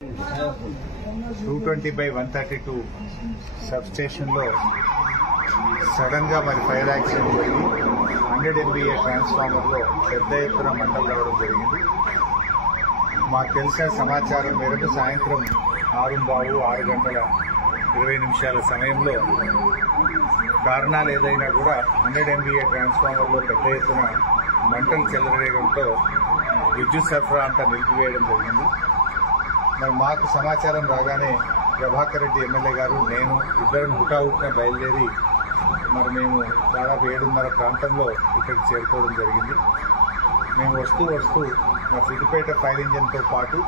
220/132 substation లో sudden గా మరి ఫైర్ యాక్సిడెంట్ జరిగి 100 MVA ట్రాన్స్ఫార్మర్ లో పెద్ద ఎత్తున మంటలు రావడం జరిగింది. మాకు తెలిసిన సమాచారం మేరకు సాయంత్రం 6:20 సమయంలో కారణాలు ఏదైనా కూడా 100 MVA ట్రాన్స్ఫార్మర్ లో పెద్ద ఎత్తున మంటలు చెలరేగడంతో విద్యుత్ సరఫరా అంతా నిలిపివేయడం జరిగింది. మరి మాకు సమాచారం రాగానే ప్రభాకర్ రెడ్డి ఎమ్మెల్యే గారు నేను ఇద్దరం హుటాహుటిన బయలుదేరి మరి మేము దాదాపు 7:30 ప్రాంతంలో ఇక్కడికి చేరుకోవడం జరిగింది. మేము వస్తూ మా సిద్దిపేట ఫైర్ ఇంజన్తో పాటు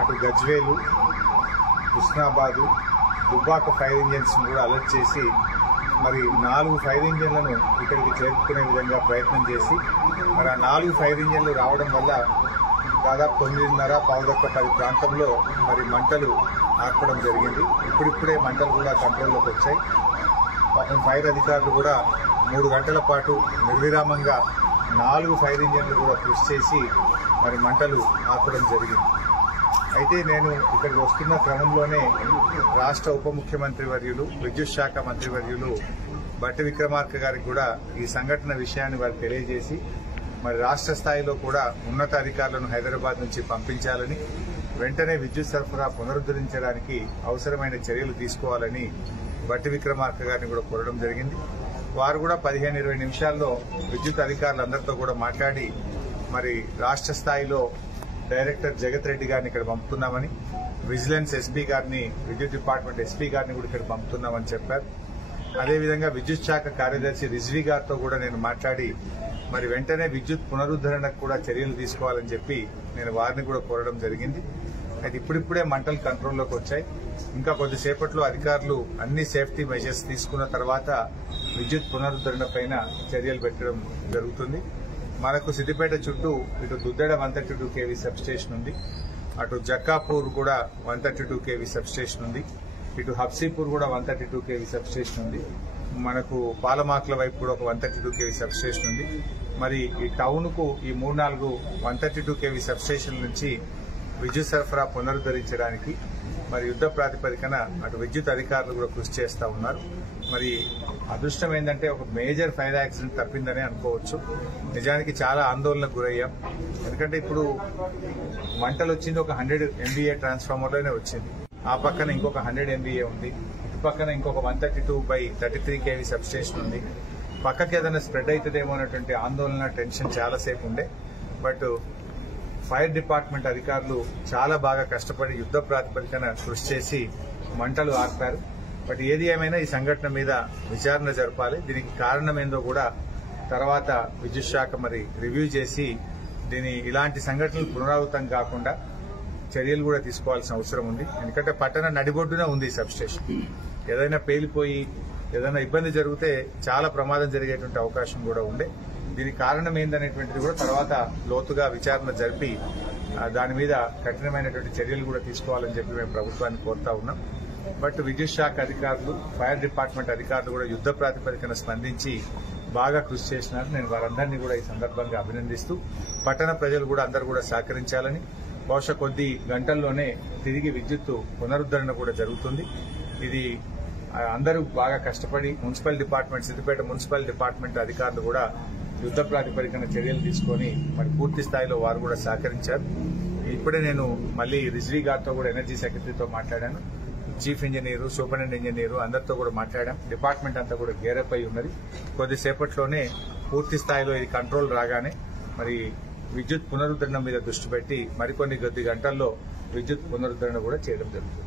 అటు గజ్వేలు, హుస్నాబాదు, దుబ్బాక ఫైర్ ఇంజన్స్ కూడా అలర్ట్ చేసి మరి 4 ఫైర్ ఇంజన్లను ఇక్కడికి చేరుకునే విధంగా ప్రయత్నం చేసి మరి ఆ 4 ఫైర్ ఇంజన్లు రావడం వల్ల దాదాపు 9:30-10 ప్రాంతంలో మరి మంటలు ఆర్పడం జరిగింది. ఇప్పుడిప్పుడే మంటలు కూడా కంట్రోల్లోకి వచ్చాయి. పాపం ఫైర్ అధికారులు కూడా 3 గంటల పాటు నిర్విరామంగా 4 ఫైర్ ఇంజన్లు కూడా కృషి చేసి మరి మంటలు ఆర్పడం జరిగింది. అయితే నేను ఇక్కడికి వస్తున్న క్రమంలోనే రాష్ట్ర ఉప ముఖ్యమంత్రి వర్యులు, విద్యుత్ శాఖ మంత్రి వర్యులు బట్టి విక్రమార్క గారికి కూడా ఈ సంఘటన విషయాన్ని వారికి తెలియజేసి మరి రాష్ట్ర స్థాయిలో కూడా ఉన్నత అధికారులను హైదరాబాద్ నుంచి పంపించాలని, వెంటనే విద్యుత్ సరఫరా పునరుద్దరించడానికి అవసరమైన చర్యలు తీసుకోవాలని బట్టి విక్రమార్క గారిని కూడా కోరడం జరిగింది. వారు కూడా 15-20 నిమిషాల్లో విద్యుత్ అధికారులందరితో కూడా మాట్లాడి మరి రాష్ట్ర స్థాయిలో డైరెక్టర్ జగత్ రెడ్డి గారిని ఇక్కడ పంపుతున్నామని, విజిలెన్స్ ఎస్పీ గారిని, విద్యుత్ డిపార్ట్మెంట్ ఎస్పీ గారిని కూడా ఇక్కడ పంపుతున్నామని చెప్పారు. అదేవిధంగా విద్యుత్ శాఖ కార్యదర్శి రిజ్వీ గారితో కూడా నేను మాట్లాడి మరి వెంటనే విద్యుత్ పునరుద్దరణకు కూడా చర్యలు తీసుకోవాలని చెప్పి నేను వారిని కూడా కోరడం జరిగింది. అయితే ఇప్పుడిప్పుడే మంటలు కంట్రోల్లోకి వచ్చాయి. ఇంకా కొద్దిసేపట్లో అధికారులు అన్ని సేఫ్టీ మెజర్స్ తీసుకున్న తర్వాత విద్యుత్ పునరుద్దరణ పైన చర్యలు పెట్టడం జరుగుతుంది. మనకు సిద్దిపేట చుట్టూ ఇటు దుద్దెడ 132 kV సబ్స్టేషన్ ఉంది, అటు జక్కాపూర్ కూడా 132 kV సబ్స్టేషన్ ఉంది, ఇటు హబ్సీపూర్ కూడా 132 kV సబ్స్టేషన్ ఉంది, మనకు పాలమాకుల వైపు కూడా ఒక 132 kV సబ్స్టేషన్ ఉంది. మరి ఈ టౌన్ కు ఈ 3-4 132 kV సబ్స్టేషన్ నుంచి విద్యుత్ సరఫరా పునరుద్దరించడానికి మరి యుద్ధ ప్రాతిపదికన అటు విద్యుత్ అధికారులు కూడా కృషి చేస్తా ఉన్నారు. మరి అదృష్టం ఏంటంటే ఒక మేజర్ ఫైర్ యాక్సిడెంట్ తప్పిందని అనుకోవచ్చు. నిజానికి చాలా ఆందోళనకు గురయ్యాం. ఎందుకంటే ఇప్పుడు మంటలు వచ్చింది ఒక 100 MVA ట్రాన్స్ఫార్మర్లోనే వచ్చింది. ఆ పక్కన ఇంకొక 100 MVA ఉంది, ఇటు పక్కన ఇంకొక 132/33 kV సబ్స్టేషన్ ఉంది. పక్కకి ఏదైనా స్ప్రెడ్ అవుతుందేమో అనేటువంటి ఆందోళన, టెన్షన్ చాలాసేపు ఉండే. బట్ ఫైర్ డిపార్ట్మెంట్ అధికారులు చాలా బాగా కష్టపడి యుద్ధ ప్రాతిపదికన కృషి చేసి మంటలు ఆర్పారు. బట్ ఏది ఏమైనా ఈ సంఘటన మీద విచారణ జరపాలి. దీనికి కారణం ఏందో కూడా తర్వాత విద్యుత్ శాఖ మరి రివ్యూ చేసి ఇలాంటి సంఘటనలు పునరావృతం కాకుండా చర్యలు కూడా తీసుకోవాల్సిన అవసరం ఉంది. ఎందుకంటే పట్టణ నడిబొడ్డున ఉంది సబ్స్టేషన్. ఏదైనా పేలిపోయి ఏదైనా ఇబ్బంది జరిగితే చాలా ప్రమాదం జరిగేటువంటి అవకాశం కూడా ఉండే. దీనికి కారణం ఏందనేటువంటిది కూడా తర్వాత లోతుగా విచారణ జరిపి దాని మీద కఠినమైనటువంటి చర్యలు కూడా తీసుకోవాలని చెప్పి మేము ప్రభుత్వాన్ని కోరుతా ఉన్నాం. బట్ విద్యుత్ శాఖ అధికారులు, ఫైర్ డిపార్ట్మెంట్ అధికారులు కూడా యుద్ధ ప్రాతిపదికన స్పందించి బాగా కృషి చేసినారు. నేను వారందరినీ కూడా ఈ సందర్భంగా అభినందిస్తూ పట్టణ ప్రజలు కూడా అందరూ కూడా సహకరించాలని, బహుశా కొద్ది గంటల్లోనే తిరిగి విద్యుత్ పునరుద్దరణ కూడా జరుగుతుంది. ఇది అందరూ బాగా కష్టపడి municipal department, Siddipet municipal department అధికారులు కూడా యుద్ధ ప్రాతిపదికన చర్యలు తీసుకుని మరి పూర్తి స్థాయిలో వారు కూడా సహకరించారు. ఇప్పుడే నేను మళ్ళీ రిజ్వీ గారితో కూడా ఎనర్జీ సెక్రటరీతో మాట్లాడాను, చీఫ్ ఇంజనీరు, సూపరింటెండెంట్ ఇంజనీరు అందరితో కూడా మాట్లాడాం. డిపార్ట్మెంట్ అంతా కూడా గేరప్ అయి ఉన్నది. కొద్దిసేపట్లోనే పూర్తి స్థాయిలో ఇది కంట్రోల్ రాగానే మరి విద్యుత్ పునరుద్దరణ మీద దృష్టి పెట్టి మరికొన్ని కొద్ది గంటల్లో విద్యుత్ పునరుద్దరణ కూడా చేయడం జరుగుతుంది.